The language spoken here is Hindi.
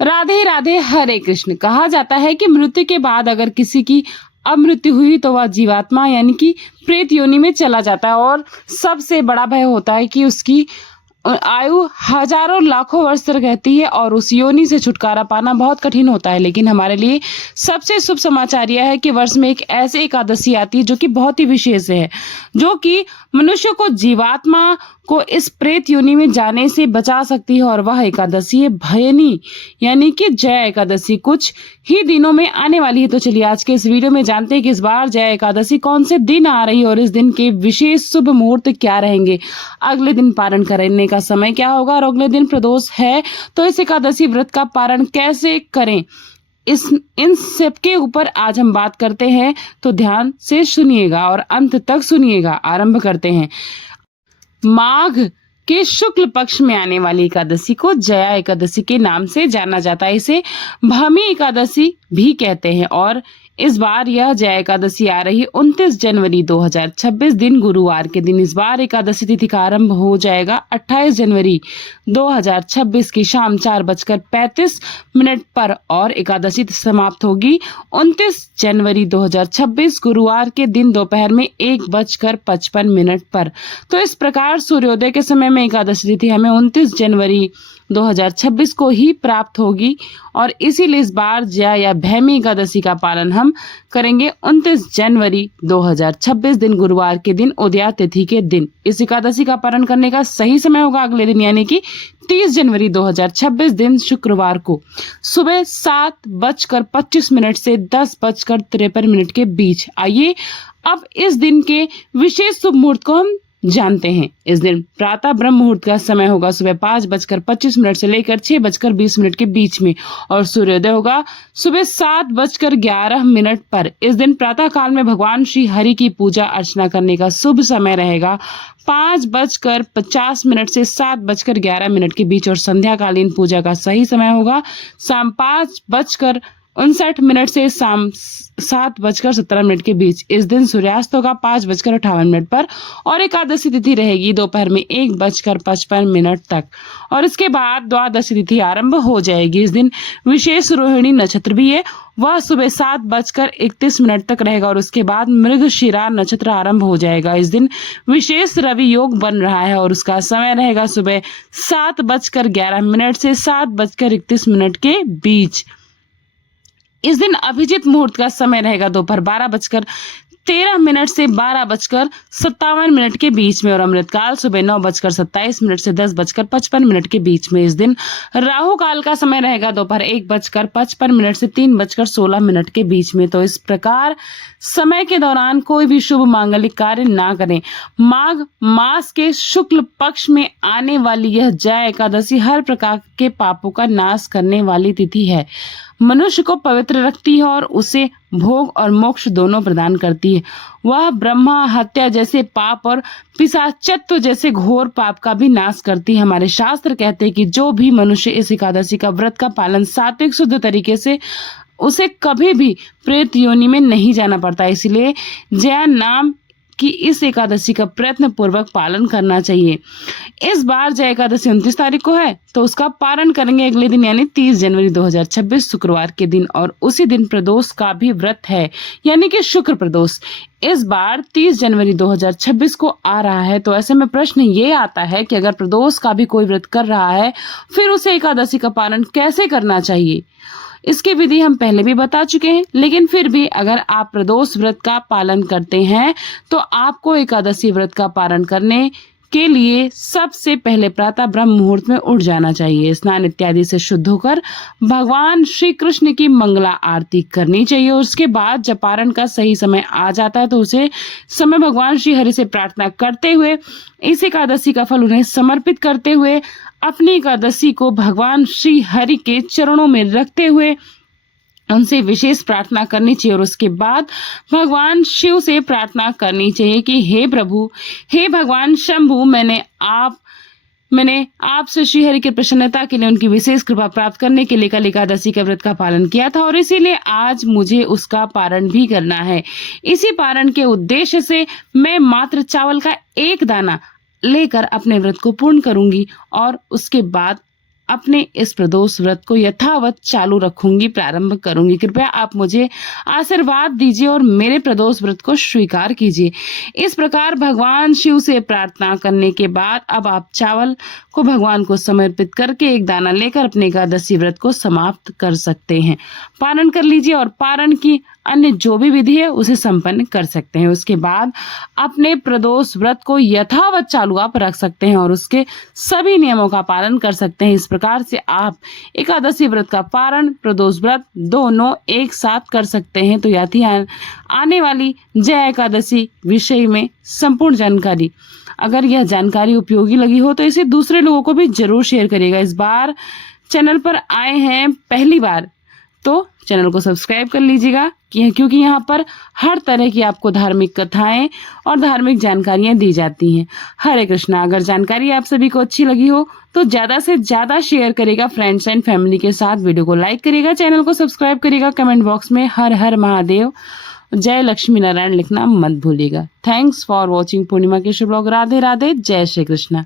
राधे राधे हरे कृष्ण। कहा जाता है कि मृत्यु के बाद अगर किसी की अमृत्यु हुई तो वह जीवात्मा यानी कि प्रेत योनि में चला जाता है और सबसे बड़ा भय होता है कि उसकी आयु हजारों लाखों वर्ष तक रहती है और उस योनि से छुटकारा पाना बहुत कठिन होता है। लेकिन हमारे लिए सबसे शुभ समाचार यह है कि वर्ष में एक ऐसी एकादशी आती है जो कि बहुत ही विशेष है, जो कि मनुष्य को जीवात्मा को इस प्रेत योनि में जाने से बचा सकती है और वह एकादशी है भयनी यानी कि जया एकादशी। कुछ ही दिनों में आने वाली है। तो चलिए आज के इस वीडियो में जानते हैं कि इस बार जया एकादशी कौन से दिन आ रही है और इस दिन के विशेष शुभ मुहूर्त क्या रहेंगे, अगले दिन पारण करने का समय क्या होगा और अगले दिन प्रदोष है तो इस एकादशी व्रत का पारण कैसे करें, इन सब के ऊपर आज हम बात करते हैं। तो ध्यान से सुनिएगा और अंत तक सुनिएगा। आरंभ करते हैं। माघ के शुक्ल पक्ष में आने वाली एकादशी को जया एकादशी के नाम से जाना जाता है। इसे भमी एकादशी भी कहते हैं और इस बार यह जया एकादशी आ रही 29 जनवरी 2026 दिन गुरुवार के दिन। इस बार एकादशी तिथि का आरंभ हो जाएगा 28 जनवरी 2026 की शाम 4:35 पर और एकादशी समाप्त होगी 29 जनवरी 2026 गुरुवार के दिन दोपहर में 1:55 पर। तो इस प्रकार सूर्योदय के समय में एकादशी तिथि हमें 29 जनवरी 2026 को ही प्राप्त होगी और इसीलिए इस बार जया या भैमी एकादशी का पालन हम करेंगे 29 जनवरी 2026 दिन गुरुवार के दिन उदया तिथि के दिन। इस एकादशी का पालन करने का सही समय होगा अगले दिन यानी कि 30 जनवरी 2026 दिन शुक्रवार को सुबह 7:25 से 10:53 के बीच। आइए अब इस दिन के विशेष शुभ मुहूर्त को हम जानते हैं। इस दिन प्रातः ब्रह्म मुहूर्त का समय होगा सुबह 5:25 से लेकर 6:20 के बीच में और सूर्योदय होगा सुबह 7:11 पर। इस दिन प्रातः काल में भगवान श्री हरि की पूजा अर्चना करने का शुभ समय रहेगा 5:50 से 7:11 के बीच और संध्याकालीन पूजा का सही समय होगा शाम 5:59 से शाम 7:17 के बीच। इस दिन सूर्यास्त होगा 5:58 पर और एकादशी तिथि रहेगी दोपहर में 1:55 तक और इसके बाद द्वादशी तिथि आरंभ हो जाएगी। इस दिन विशेष रोहिणी नक्षत्र भी है, वह सुबह 7:31 तक रहेगा और उसके बाद मृगशिरा नक्षत्र आरंभ हो जाएगा। इस दिन विशेष रवि योग बन रहा है और उसका समय रहेगा सुबह 7:11 से 7:31 के बीच। इस दिन अभिजित मुहूर्त का समय रहेगा दोपहर 12:13 से 12:57 के बीच में और अमृतकाल सुबह 9:27 से 10:55 के बीच में। इस दिन राहु काल का समय रहेगा दोपहर 1:55 से 3:16 के बीच में। तो इस प्रकार समय के दौरान कोई भी शुभ मांगलिक कार्य ना करें। माघ मास के शुक्ल पक्ष में आने वाली यह जया एकादशी हर प्रकार के पापों का नाश करने वाली तिथि है, मनुष्य को पवित्र रखती है और उसे भोग और मोक्ष दोनों प्रदान करती है। वह ब्रह्मा हत्या जैसे पाप और पिशाचत्व जैसे घोर पाप का भी नाश करती है। हमारे शास्त्र कहते हैं कि जो भी मनुष्य इस एकादशी का व्रत का पालन सात्विक शुद्ध तरीके से उसे कभी भी प्रेत योनि में नहीं जाना पड़ता। इसलिए जया नाम कि इस एकादशी का प्रयत्न पूर्वक पालन करना चाहिए। इस बार जया एकादशी 29 तारीख को है तो उसका पारण करेंगे अगले दिन यानी 30 जनवरी 2026 शुक्रवार के दिन और उसी दिन प्रदोष का भी व्रत है यानी कि शुक्र प्रदोष इस बार 30 जनवरी 2026 को आ रहा है। तो ऐसे में प्रश्न ये आता है कि अगर प्रदोष का भी कोई व्रत कर रहा है फिर उसे एकादशी का पालन कैसे करना चाहिए। इसकी विधि हम पहले भी बता चुके हैं, लेकिन फिर भी अगर आप प्रदोष व्रत का पालन करते हैं तो आपको एकादशी व्रत का पालन करने के लिए सबसे पहले प्रातः ब्रह्म मुहूर्त में उठ जाना चाहिए। स्नान इत्यादि से शुद्ध होकर भगवान श्री कृष्ण की मंगला आरती करनी चाहिए। उसके बाद जब पारण का सही समय आ जाता है तो उसे समय भगवान श्री हरि से प्रार्थना करते हुए इस एकादशी का फल उन्हें समर्पित करते हुए अपनी एकादशी को भगवान श्री हरि के चरणों में रखते हुए उनसे विशेष प्रार्थना करनी चाहिए और उसके बाद भगवान शिव से प्रार्थना करनी चाहिए कि हे प्रभु, हे भगवान शंभु, मैंने आपसे श्री हरि की प्रसन्नता के लिए उनकी विशेष कृपा प्राप्त करने के लिए कल एकादशी के व्रत का पालन किया था और इसीलिए आज मुझे उसका पारण भी करना है। इसी पारण के उद्देश्य से मैं मात्र चावल का एक दाना लेकर अपने व्रत को पूर्ण करूंगी और उसके बाद अपने इस प्रदोष व्रत को यथावत चालू रखूंगी, प्रारंभ करूंगी। कृपया आप मुझे आशीर्वाद दीजिए और मेरे प्रदोष व्रत को स्वीकार कीजिए। इस प्रकार भगवान शिव से प्रार्थना करने के बाद अब आप चावल को भगवान को समर्पित करके एक दाना लेकर अपने एकादशी व्रत को समाप्त कर सकते हैं। पारण कर लीजिए और पारण की अन्य जो भी विधि है उसे संपन्न कर सकते हैं। उसके बाद अपने प्रदोष व्रत को यथावत चालू आप रख सकते हैं और उसके सभी नियमों का पालन कर सकते हैं। इस प्रकार से आप एकादशी व्रत का पारण, प्रदोष व्रत दोनों एक साथ कर सकते हैं। तो यह थी आने वाली जय एकादशी विषय में संपूर्ण जानकारी। अगर यह जानकारी उपयोगी लगी हो तो इसे दूसरे लोगों को भी जरूर शेयर करिएगा। इस बार चैनल पर आए हैं पहली बार तो चैनल को सब्सक्राइब कर लीजिएगा क्योंकि यहाँ पर हर तरह की आपको धार्मिक कथाएं और धार्मिक जानकारियां दी जाती हैं। हरे कृष्णा। अगर जानकारी आप सभी को अच्छी लगी हो तो ज़्यादा से ज़्यादा शेयर करिएगा फ्रेंड्स एंड फैमिली के साथ। वीडियो को लाइक करिएगा, चैनल को सब्सक्राइब करिएगा, कमेंट बॉक्स में हर हर महादेव जय लक्ष्मी नारायण लिखना मत भूलिएगा। Thanks for watching. पूर्णिमा के शुभ लोग। राधे राधे। जय श्री कृष्णा।